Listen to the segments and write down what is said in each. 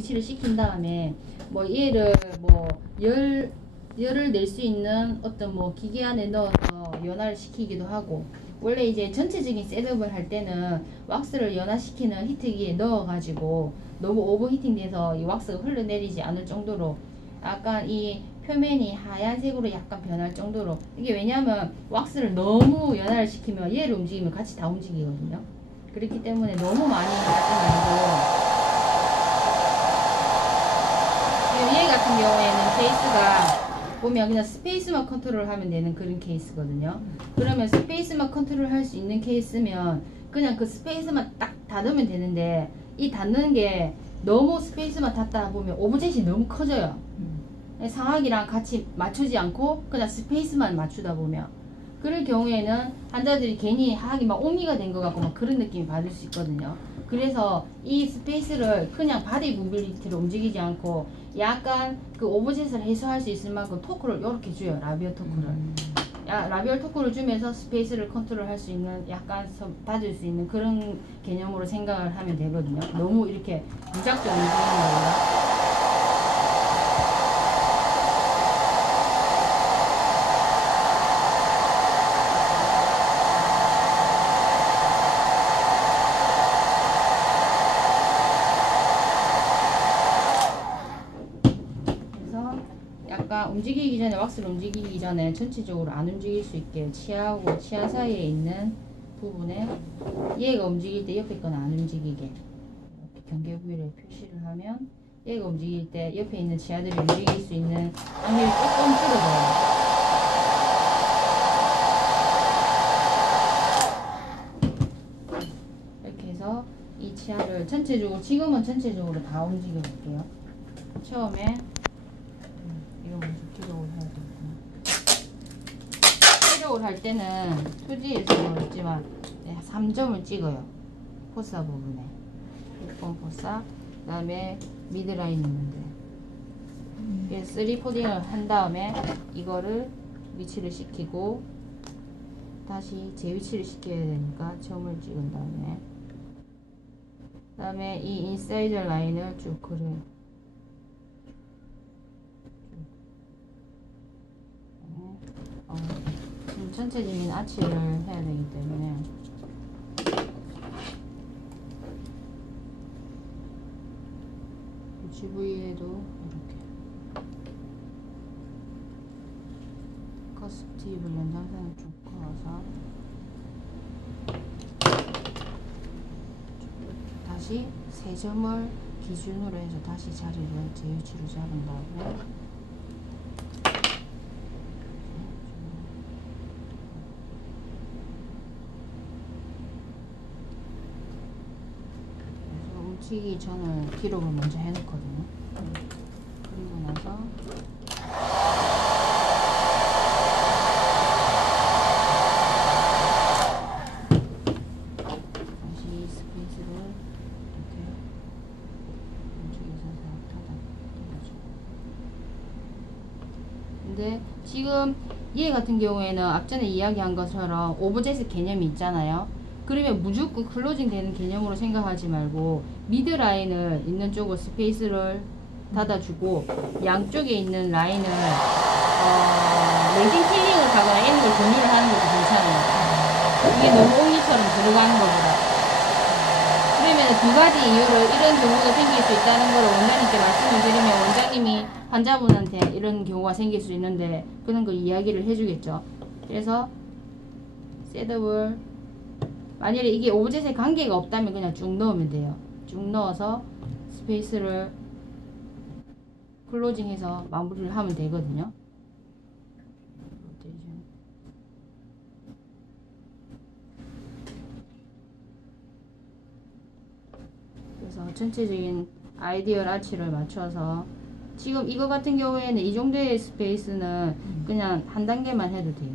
위치를 시킨 다음에 뭐 얘를 뭐 열을 낼 수 있는 어떤 뭐 기계 안에 넣어서 연화를 시키기도 하고, 원래 이제 전체적인 셋업을 할 때는 왁스를 연화시키는 히트기에 넣어 가지고 너무 오버히팅 돼서 이 왁스가 흘러내리지 않을 정도로 약간 이 표면이 하얀색으로 약간 변할 정도로, 이게 왜냐면 왁스를 너무 연화를 시키면 얘를 움직이면 같이 다 움직이거든요. 그렇기 때문에 너무 많이 하지 말고, 얘 같은 경우에는 케이스가 보면 그냥 스페이스만 컨트롤 하면 되는 그런 케이스거든요. 그러면 스페이스만 컨트롤 할 수 있는 케이스면 그냥 그 스페이스만 딱 닫으면 되는데, 이 닫는 게 너무 스페이스만 닫다 보면 오브젝이 너무 커져요. 상하기랑 같이 맞추지 않고 그냥 스페이스만 맞추다 보면, 그럴 경우에는 환자들이 괜히 하악이 막 오미가 된 것 같고 막 그런 느낌이 받을 수 있거든요. 그래서 이 스페이스를 그냥 바디 모빌리티로 움직이지 않고 약간 그 오브젯을 해소할 수 있을 만큼 토크를 이렇게 줘요. 라비얼 토크를. 라비얼 토크를 주면서 스페이스를 컨트롤 할 수 있는, 약간 받을 수 있는 그런 개념으로 생각을 하면 되거든요. 너무 이렇게 무작정 움직이는 거보다. 움직이기 전에, 왁스를 움직이기 전에 전체적으로 안 움직일 수 있게 치아하고 치아 사이에 있는 부분에 얘가 움직일 때 옆에 건 안 움직이게 이렇게 경계 부위를 표시를 하면, 얘가 움직일 때 옆에 있는 치아들이 움직일 수 있는 확률이 조금 줄어들어요. 이렇게 해서 이 치아를 전체적으로, 지금은 전체적으로 다 움직여 볼게요. 처음에 이거 먼저 기록을 해야 되구나. 기록을 할 때는 투지에서 그렇지만 3점을 찍어요. 포사 부분에 6번 포사, 그 다음에 미드라인 있는데 3 포딩을 한 다음에 이거를 위치를 시키고 다시 제 위치를 시켜야 되니까 점을 찍은 다음에, 그 다음에 이 인사이드 라인을 쭉 그려요. 전체적인 아치를 해야 되기 때문에 유치 부위에도 이렇게 커스티브 연장선을 쭉 그어서 다시 3점을 기준으로 해서 다시 자리를 제 위치로 잡은 다음에 튀기 전을 기록을 먼저 해놓거든요. 그리고 나서 다시 스페이스를 이렇게 움직여서 타다 떨어지고. 근데 지금 얘 같은 경우에는 앞전에 이야기한 것처럼 오브젝트 개념이 있잖아요. 그러면 무조건 클로징 되는 개념으로 생각하지 말고 미드라인을 있는 쪽으로 스페이스를 닫아주고 양쪽에 있는 라인을 레진 킬링을 가거나 이런 걸 권유를 하는 것도 괜찮아요. 이게 너무 옹이처럼 들어가는 것보다. 그러면 두 가지 이유로 이런 경우가 생길 수 있다는 걸 원장님께 말씀을 드리면 원장님이 환자분한테 이런 경우가 생길 수 있는데 그런 거 이야기를 해주겠죠. 그래서 셋업을, 만약에 이게 오브젝에 관계가 없다면 그냥 쭉 넣으면 돼요. 쭉 넣어서 스페이스를 클로징해서 마무리를 하면 되거든요. 그래서 전체적인 아이디얼 아치를 맞춰서, 지금 이거 같은 경우에는 이 정도의 스페이스는 그냥 한 단계만 해도 돼요.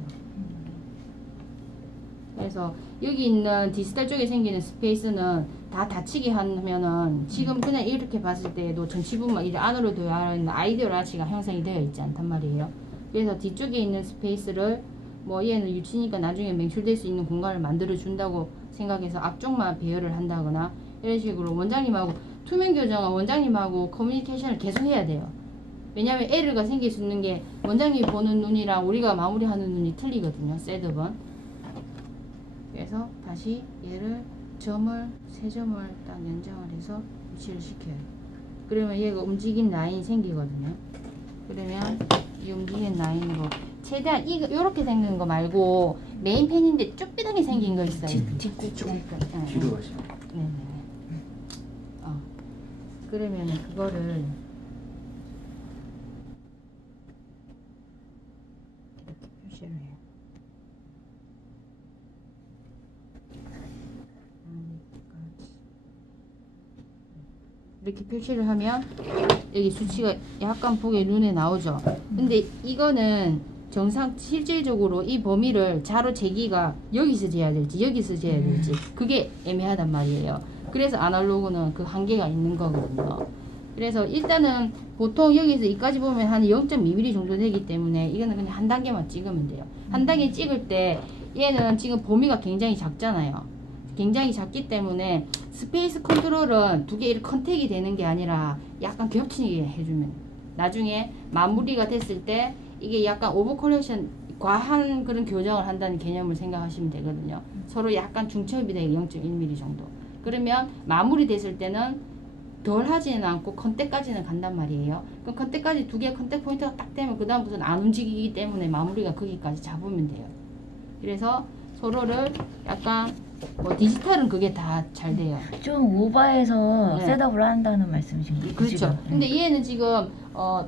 그래서 여기 있는 디스탈 쪽에 생기는 스페이스는 다 닫히게 하면은 지금 그냥 이렇게 봤을 때에도 전치 부분만 이제 안으로 들어가는 아이디얼 아치가 형성이 되어 있지 않단 말이에요. 그래서 뒤쪽에 있는 스페이스를 뭐 얘는 유치니까 나중에 맹출될 수 있는 공간을 만들어 준다고 생각해서 앞쪽만 배열을 한다거나 이런 식으로 원장님하고 투명 교정은 원장님하고 커뮤니케이션을 계속 해야 돼요. 왜냐면 에러가 생길 수 있는 게 원장님이 보는 눈이랑 우리가 마무리하는 눈이 틀리거든요. 셋업은. 그래서 다시 얘를 세 점을 딱 연장을 해서 위치를 시켜요. 그러면 얘가 움직인 라인이 생기거든요. 그러면 이 움직인 라인으로 최대한 이렇게 생긴 거 말고 메인펜인데 쭈삐하게 생긴 거 있어요. 뒷구 뒤로 가시면. 네네. 그러면은 그거를 이렇게 표시를 해요. 이렇게 표시를 하면 여기 수치가 약간 보게 눈에 나오죠. 근데 이거는 실질적으로 이 범위를 자로 재기가 여기서 재야 될지 여기서 재야 될지 그게 애매하단 말이에요. 그래서 아날로그는 그 한계가 있는 거거든요. 그래서 일단은 보통 여기서 여기까지 보면 한 0.2mm 정도 되기 때문에 이거는 그냥 한 단계만 찍으면 돼요. 한 단계 찍을 때 얘는 지금 범위가 굉장히 작잖아요. 굉장히 작기 때문에 스페이스 컨트롤은 두 개 이렇게 컨택이 되는 게 아니라 약간 겹치게 해주면 나중에 마무리가 됐을 때 이게 약간 오버컬렉션 과한 그런 교정을 한다는 개념을 생각하시면 되거든요. 서로 약간 중첩이 돼요. 0.1mm 정도. 그러면 마무리 됐을 때는 덜 하지는 않고 컨택까지는 간단 말이에요. 그럼 컨택까지 두 개 컨택 포인트가 딱 되면 그 다음부터는 안 움직이기 때문에 마무리가 거기까지 잡으면 돼요. 그래서 서로를 약간 디지털은 그게 다 잘 돼요. 좀 오버해서 네. 셋업을 한다는 말씀이신 거죠? 그렇죠. 근데 얘는 지금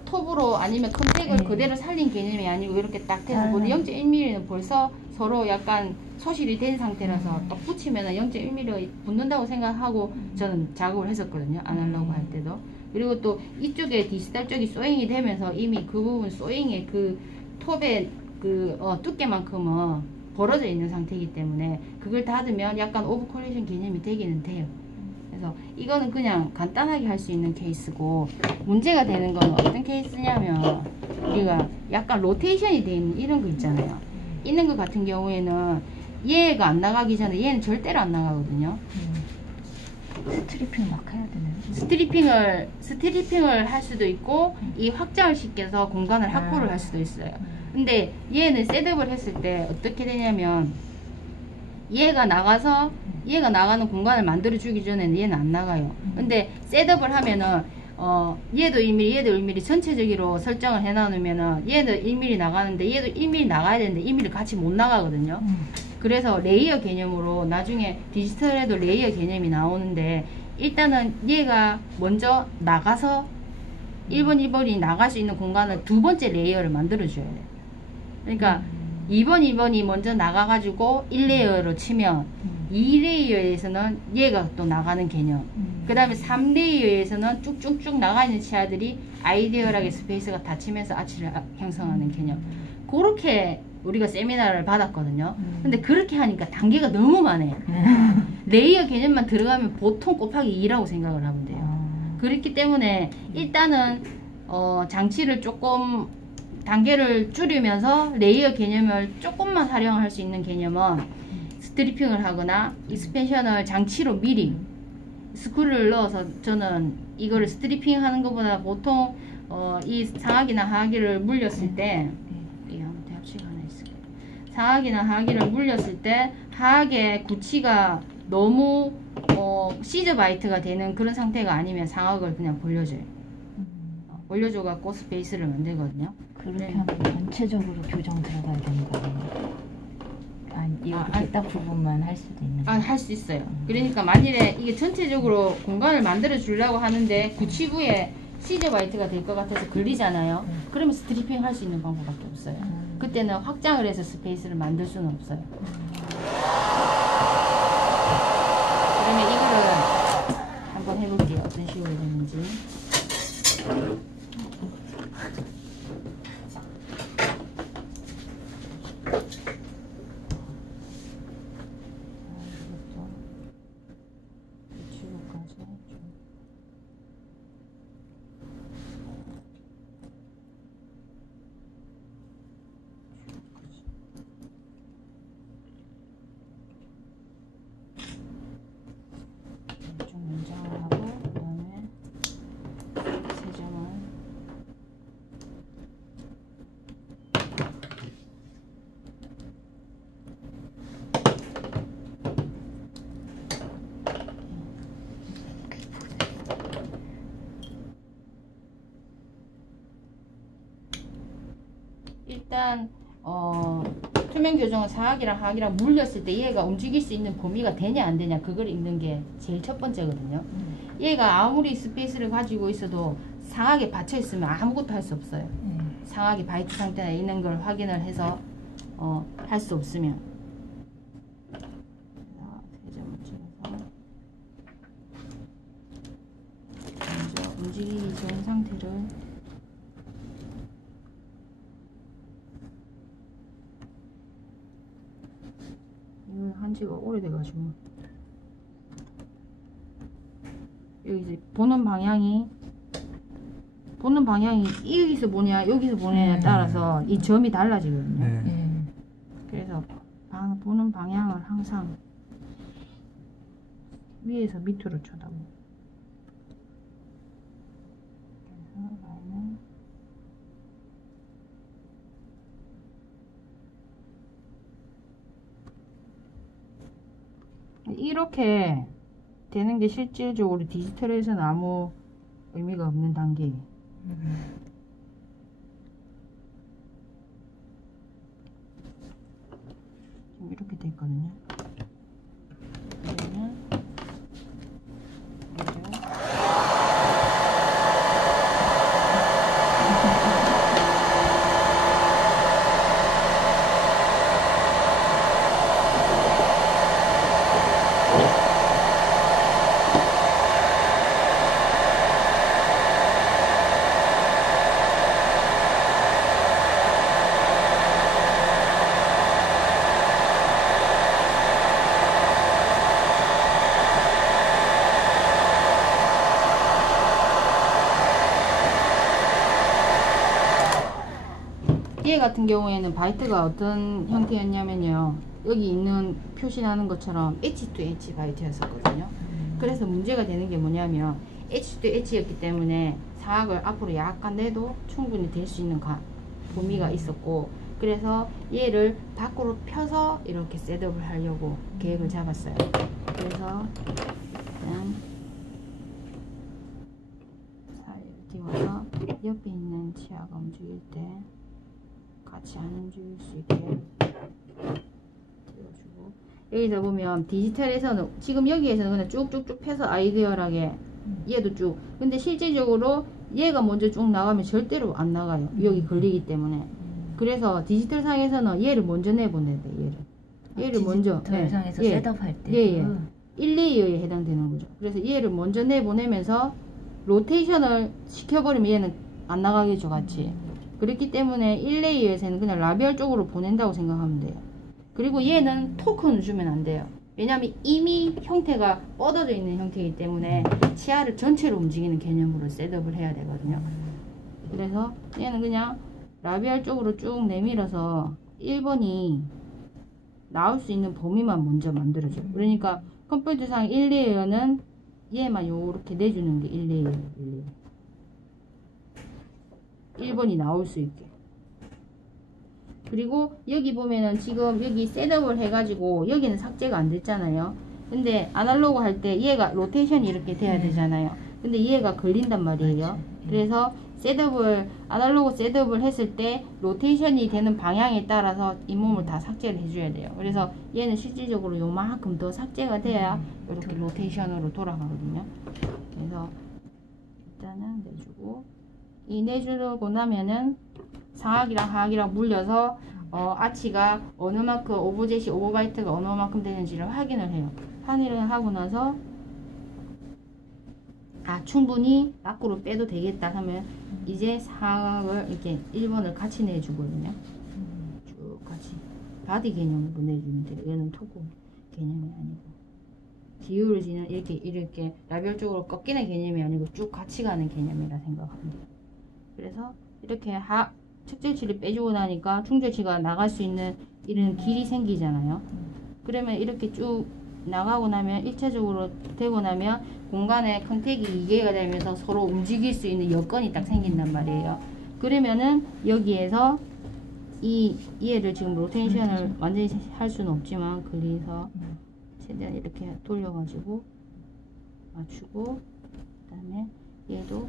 톱으로 아니면 컨택을 네. 그대로 살린 개념이 아니고 이렇게 딱 돼서 보는 0.1mm는 벌써 서로 약간 소실이 된 상태라서 딱 붙이면 0.1mm 붙는다고 생각하고 저는 작업을 했었거든요. 아날로그 할 때도. 그리고 또 이쪽에 디지털 쪽이 소잉이 되면서 이미 그 부분 소잉의 그 톱의 그 두께만큼은 벌어져 있는 상태이기 때문에 그걸 닫으면 약간 오버컬리션 개념이 되기는 돼요. 그래서 이거는 그냥 간단하게 할 수 있는 케이스고, 문제가 되는 건 어떤 케이스냐면 우리가 약간 로테이션이 되어 있는 이런 거 있잖아요. 있는 거 같은 경우에는 얘가 안 나가기 전에 얘는 절대로 안 나가거든요. 스트리핑 막 해야 되나요? 스트리핑을 할 수도 있고 이 확장을 시켜서 공간을 확보를 할 수도 있어요. 근데 얘는 셋업을 했을 때 어떻게 되냐면 얘가 나가는 공간을 만들어 주기 전에는 얘는 안 나가요. 근데 셋업을 하면은 얘도 1mm 얘도 1mm 전체적으로 설정을 해 놔놓으면은 얘도 1mm 나가는데 얘도 1mm 나가야 되는데 1mm 같이 못 나가거든요. 그래서 레이어 개념으로 나중에 디지털에도 레이어 개념이 나오는데, 일단은 얘가 먼저 나가서 1번, 2번이 나갈 수 있는 공간을 두 번째 레이어를 만들어 줘야 돼요. 그러니까 2번, 2번이 먼저 나가가지고 1레이어로 치면 2레이어에서는 얘가 또 나가는 개념, 그 다음에 3레이어에서는 쭉쭉쭉 나가 있는 치아들이 아이디얼하게 스페이스가 닫히면서 아치를 형성하는 개념. 그렇게 우리가 세미나를 받았거든요. 근데 그렇게 하니까 단계가 너무 많아요. 레이어 개념만 들어가면 보통 곱하기 2라고 생각을 하면 돼요. 그렇기 때문에 일단은 장치를 조금 단계를 줄이면서 레이어 개념을 조금만 활용할 수 있는 개념은 스트리핑을 하거나 익스펜션을 장치로 미리 스크류를 넣어서, 저는 이거를 스트리핑 하는 것보다 보통 이 상하기나 하하기를 물렸을 때 이게 한번 대합치가 하나 있을 거예요. 상하기나 하하기를 물렸을 때 하하의 구치가 너무 시저 바이트가 되는 그런 상태가 아니면 상악을 그냥 벌려줘요. 벌려줘 갖고 스페이스를 만들거든요. 그렇게 하면 전체적으로 교정 들어가야 되는 거 아니에요? 아니, 이렇게 딱 부분만 할 수도 있는 거예요? 할 수 있어요. 그러니까 만일에 이게 전체적으로 공간을 만들어 주려고 하는데 구치부에 시저 바이트가 될 것 같아서 걸리잖아요. 그러면 스트리핑 할 수 있는 방법밖에 없어요. 그때는 확장을 해서 스페이스를 만들 수는 없어요. 그러면 이거를 한번 해볼게요. 어떤 식으로 되는지. 좀 연장을 하고, 그 다음에 일단 투명 교정은 사각이랑 하악이랑 물렸을 때 얘가 움직일 수 있는 범위가 되냐 안 되냐 그걸 읽는 게 제일 첫 번째거든요. 얘가 아무리 스페이스를 가지고 있어도 상하게 받쳐 있으면 아무것도 할 수 없어요. 상하게 바이트 상태에 있는 걸 확인을 해서 할 수 없으면 세 점을 찍어서 먼저 움직이기 좋은 상태를 이거 한지가 오래돼가지고 여기 이제 보는 방향이 여기서 보냐 여기서 보냐에 따라서 이 점이 달라지거든요. 그래서 보는 방향을 항상 위에서 밑으로 쳐다보고 그래서 라인을 이렇게 되는 게 실질적으로 디지털에서는 아무 의미가 없는 단계예요. 지금 이렇게 돼 있거든요. 그러면 얘 같은 경우에는 바이트가 어떤 형태였냐면요, 여기 있는 표시나는 것처럼 H to H 바이트였었거든요. 그래서 문제가 되는 게 뭐냐면 H to H였기 때문에 사각을 앞으로 약간 내도 충분히 될 수 있는 범위가 있었고, 그래서 얘를 밖으로 펴서 이렇게 셋업을 하려고 계획을 잡았어요. 그래서 그냥 사이를 띄워서 옆에 있는 치아가 움직일 때 같이 안 움직일 수 있게 띄워주고, 여기서 보면 디지털에서는 지금 여기에서는 그냥 쭉쭉쭉 펴서 아이디어하게 얘도 쭉, 근데 실질적으로 얘가 먼저 쭉 나가면 절대로 안 나가요. 여기 걸리기 때문에. 그래서 디지털 상에서는 얘를 먼저 내보내야 돼. 얘를 먼저 디지털 상에서 예, 셋업할 때 1레이어에 해당되는 거죠. 그래서 얘를 먼저 내보내면서 로테이션을 시켜버리면 얘는 안 나가겠죠, 같이. 그렇기 때문에 1레이어에서는 그냥 라비얼 쪽으로 보낸다고 생각하면 돼요. 그리고 얘는 토크는 주면 안 돼요. 왜냐하면 이미 형태가 뻗어져 있는 형태이기 때문에 치아를 전체로 움직이는 개념으로 셋업을 해야 되거든요. 그래서 얘는 그냥 라비알 쪽으로 쭉 내밀어서 1번이 나올 수 있는 범위만 먼저 만들어줘요. 그러니까 컴퓨터상 1레이어는 얘만 요렇게 내주는 게 1레이어. 1번이 나올 수 있게. 그리고 여기 보면은 지금 여기 셋업을 해가지고 여기는 삭제가 안 됐잖아요. 근데 아날로그 할 때 얘가 로테이션이 이렇게 돼야 되잖아요. 근데 얘가 걸린단 말이에요. 그래서 아날로그 셋업을 했을 때 로테이션이 되는 방향에 따라서 잇몸을 다 삭제를 해줘야 돼요. 그래서 얘는 실질적으로 요만큼 더 삭제가 돼야 이렇게 로테이션으로 돌아가거든요. 그래서 일단은 내주고, 이 내주고 나면은 상악이랑 하악이랑 물려서 아치가 어느 만큼 오버젯이 오버바이트가 어느 만큼 되는지를 확인을 해요. 확인을 하고 나서 충분히 밖으로 빼도 되겠다 하면 이제 상악을 이렇게 1번을 같이 내주거든요. 쭉 같이 바디 개념으로 내주면 돼요. 얘는 토크 개념이 아니고 기울어지는 이렇게 라비얼 쪽으로 꺾이는 개념이 아니고 쭉 같이 가는 개념이라 생각하면 돼요. 그래서 이렇게 측절치를 빼주고 나니까 충절치가 나갈 수 있는 이런 길이 생기잖아요. 그러면 이렇게 쭉 나가고 나면 1차적으로 되고 나면 공간에 컨택이 2개가 되면서 서로 움직일 수 있는 여건이 딱 생긴단 말이에요. 그러면은 여기에서 얘를 지금 로테이션을 완전히 할 수는 없지만 그래서 최대한 이렇게 돌려가지고 맞추고, 그 다음에 얘도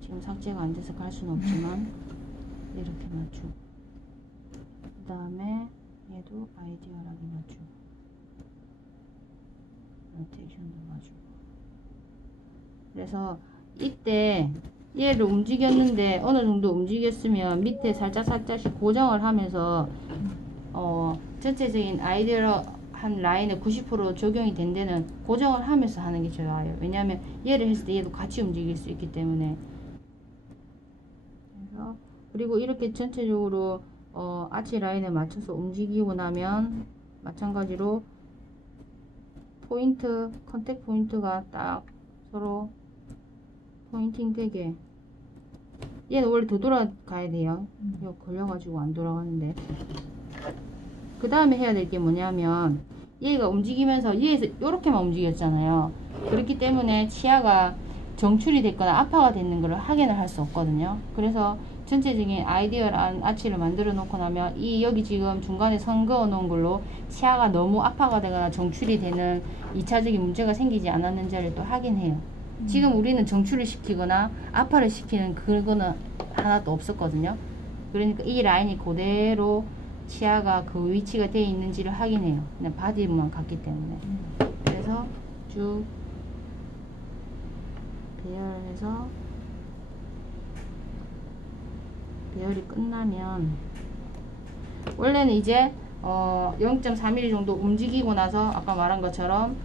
지금 삭제가 안 돼서 갈 수는 없지만 이렇게 맞추고, 다음에 얘도 아이디어하게 맞추고 로테이션도 맞추고. 그래서 이때 얘를 움직였는데 어느 정도 움직였으면 밑에 살짝씩 고정을 하면서 전체적인 아이디어한 라인에 90% 적용이 된 데는 고정을 하면서 하는 게 좋아요. 왜냐하면 얘를 했을 때 얘도 같이 움직일 수 있기 때문에. 그래서 그리고 이렇게 전체적으로 아치 라인에 맞춰서 움직이고 나면 마찬가지로 포인트, 컨택 포인트가 딱 서로 포인팅 되게. 얘는 원래 더 돌아가야 돼요. 이거 걸려가지고 안 돌아가는데. 그 다음에 해야 될 게 뭐냐면 얘가 움직이면서 얘에서 이렇게만 움직였잖아요. 그렇기 때문에 치아가 정출이 됐거나 아파가 됐는 걸 확인을 할 수 없거든요. 그래서 전체적인 아이디어한 아치를 만들어 놓고 나면 이 여기 지금 중간에 선 그어 놓은 걸로 치아가 너무 아파가 되거나 정출이 되는 2차적인 문제가 생기지 않았는지를 또 확인해요. 지금 우리는 정출을 시키거나 아파를 시키는 그거는 하나도 없었거든요. 그러니까 이 라인이 그대로 치아가 그 위치가 되어 있는지를 확인해요. 그냥 바디만 갔기 때문에. 그래서 쭉 배열해서 배열이 끝나면 원래는 이제 0.3mm 정도 움직이고 나서 아까 말한 것처럼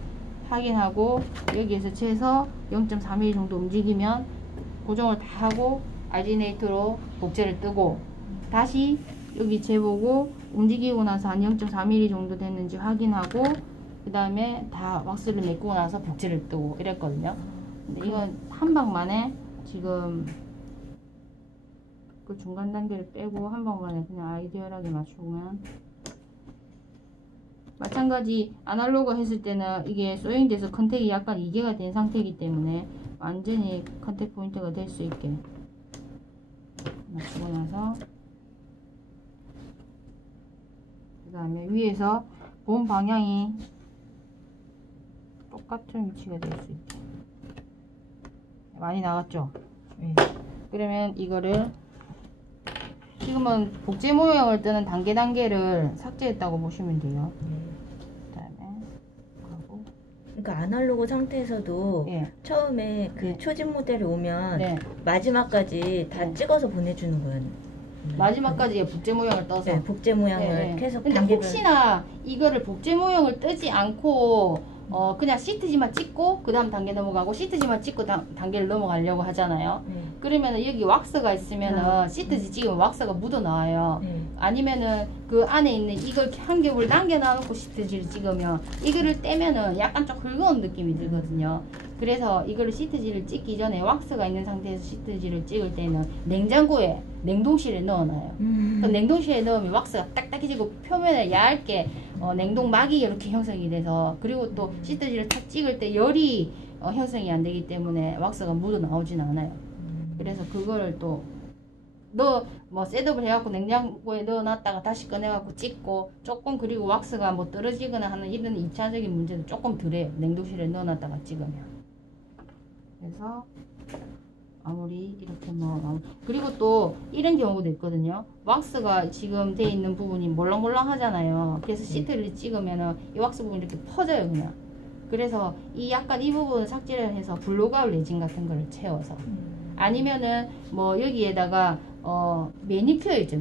확인하고 여기에서 재서 0.3mm 정도 움직이면 고정을 다 하고 알지네이터로 복제를 뜨고 다시 여기 재보고 움직이고 나서 한 0.4mm 정도 됐는지 확인하고 그 다음에 다 왁스를 메꾸고 나서 복제를 뜨고 이랬거든요. 근데 이건 한 방만에 지금 그 중간 단계를 빼고 한 방만에 그냥 아이디어하게 맞추면 마찬가지 아날로그 했을 때는 이게 소잉돼서 컨택이 약간 이개가 된 상태이기 때문에 완전히 컨택 포인트가 될 수 있게 맞추고 나서 그 다음에 위에서 본 방향이 똑같은 위치가 될 수 있게 많이 나갔죠. 그러면 이거를 지금은 복제 모형을 뜨는 단계를 삭제했다고 보시면 돼요. 그다음에 하고 그러니까 아날로그 상태에서도 예. 처음에 그 네. 초진 모델이 오면 네. 마지막까지 다 네. 찍어서 보내주는 거예요. 마지막까지 복제 모형을 떠서 네, 복제 모양을 네. 계속 근데 단계별 혹시나 이거를 복제 모형을 뜨지 않고 그냥 시트지만 찍고 그 다음 단계 넘어가고 시트지만 찍고 단계를 넘어가려고 하잖아요. 네. 그러면은 여기 왁스가 있으면은 시트지 찍으면 왁스가 묻어 나와요. 네. 아니면은 그 안에 있는 이걸 한 겹을 남겨 놔놓고 시트지를 찍으면 이거를 떼면은 약간 좀 흙어온 느낌이 들거든요. 그래서 이거를 시트지를 찍기 전에 왁스가 있는 상태에서 시트지를 찍을 때는 냉장고에 냉동실에 넣어놔요. 그 냉동실에 넣으면 왁스가 딱딱해지고 표면에 얇게 냉동막이 이렇게 형성이 돼서 그리고 또 시트지를 탁 찍을 때 열이 형성이 안 되기 때문에 왁스가 묻어 나오진 않아요. 그래서 그거를 또 뭐 셋업을 해갖고 냉장고에 넣어놨다가 다시 꺼내갖고 찍고 조금 그리고 왁스가 뭐 떨어지거나 하는 이런 2차적인 문제도 조금 덜해요. 냉동실에 넣어놨다가 찍으면. 그래서 아무리 이렇게 뭐 그리고 또 이런 경우도 있거든요. 왁스가 지금 돼 있는 부분이 몰랑몰랑 하잖아요. 그래서 시트를 찍으면은 이 왁스 부분이 이렇게 퍼져요 그냥. 그래서 이 약간 이 부분을 삭제를 해서 블록아웃 레진 같은 거를 채워서 아니면은 뭐 여기에다가 매니큐어 있죠.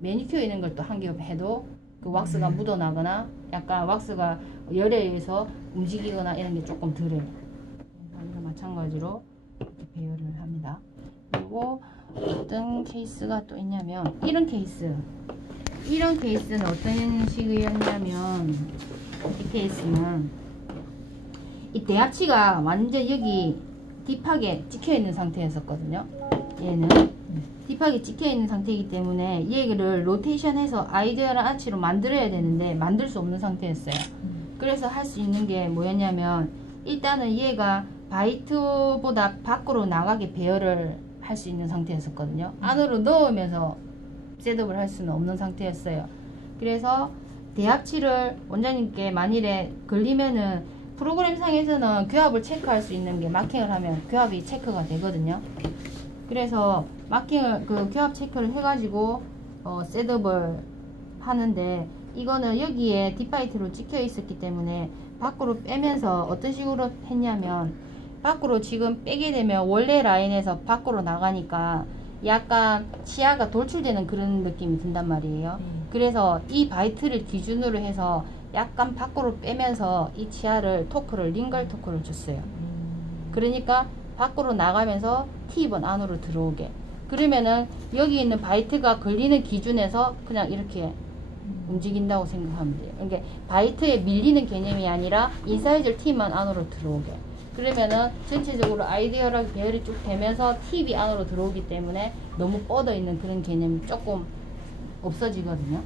매니큐어 있는 걸 또 한 겹 해도 그 왁스가 묻어나거나 약간 왁스가 열에 의해서 움직이거나 이런 게 조금 덜해요. 그래서 마찬가지로 이렇게 배열을 합니다. 그리고 어떤 케이스가 또 있냐면 이런 케이스는 어떤 식이었냐면 이 케이스는 이 대합치가 완전 여기 딥하게 찍혀 있는 상태였었거든요. 얘는 딥하게 찍혀 있는 상태이기 때문에 얘를 로테이션해서 아이디어를 아치로 만들어야 되는데 만들 수 없는 상태였어요. 그래서 할 수 있는 게 뭐였냐면 일단은 얘가 바이트보다 밖으로 나가게 배열을 할 수 있는 상태였었거든요. 안으로 넣으면서 셋업을 할 수는 없는 상태였어요. 그래서 대합치를 원장님께 만일에 걸리면은 프로그램상에서는 교합을 체크할 수 있는 게 마킹을 하면 교합이 체크가 되거든요. 그래서 마킹을 그 교합 체크를 해가지고 셋업을 하는데 이거는 여기에 딥바이트로 찍혀 있었기 때문에 밖으로 빼면서 어떤 식으로 했냐면 밖으로 지금 빼게 되면 원래 라인에서 밖으로 나가니까 약간 치아가 돌출되는 그런 느낌이 든단 말이에요. 그래서 이 바이트를 기준으로 해서 약간 밖으로 빼면서 이 치아를 토크를 링걸 토크를 줬어요. 그러니까 밖으로 나가면서 팁은 안으로 들어오게. 그러면은 여기 있는 바이트가 걸리는 기준에서 그냥 이렇게 움직인다고 생각하면 돼요. 그러니까 바이트에 밀리는 개념이 아니라 인사이즈 팁만 안으로 들어오게. 그러면은 전체적으로 아이디어랑 배열이 쭉 되면서 팁이 안으로 들어오기 때문에 너무 뻗어 있는 그런 개념이 조금 없어지거든요.